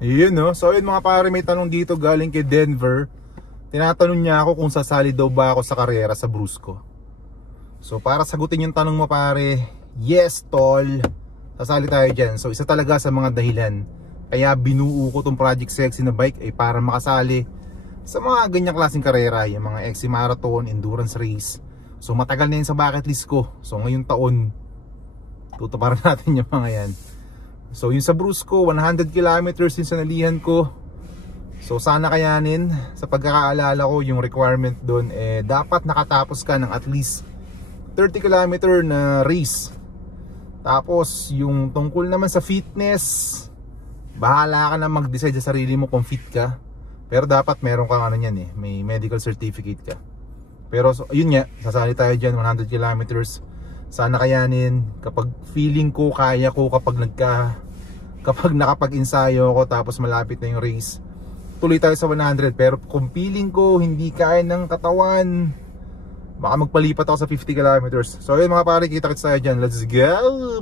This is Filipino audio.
Yun no. So yun mga pare, may tanong dito galing kay Denver. Tinatanong niya ako kung sasali daw ba ako sa karera sa Brusco. So para sagutin yung tanong mo pare, yes tol, sasali tayo dyan. So isa talaga sa mga dahilan kaya binuo ko tong Project Sexy na bike ay para makasali sa mga ganyang klaseng karera, yung mga XC Marathon, endurance race. So matagal na yun sa bucket list ko. So ngayong taon tutuparan natin yung mga yan. So yung sa Brusco, 100 kilometers yung sanalihan ko. So sana kayanin. Sa pagkakaalala ko, yung requirement doon dapat nakatapos ka ng at least 30 kilometer na race. Tapos yung tungkol naman sa fitness, bahala ka na mag-decide sa sarili mo kung fit ka. Pero dapat meron kang ano yan may medical certificate ka. Pero so, yun nga, sasali tayo dyan, 100 kilometers. Sana kayanin. Kapag feeling ko kaya ko, kapag nakapag-ensayo ako tapos malapit na yung race, tuloy tayo sa 100. Pero kung feeling ko hindi kaya ng katawan, baka magpalipat ako sa 50 kilometers. So yun mga pare, kita-kits tayo dyan. Let's go!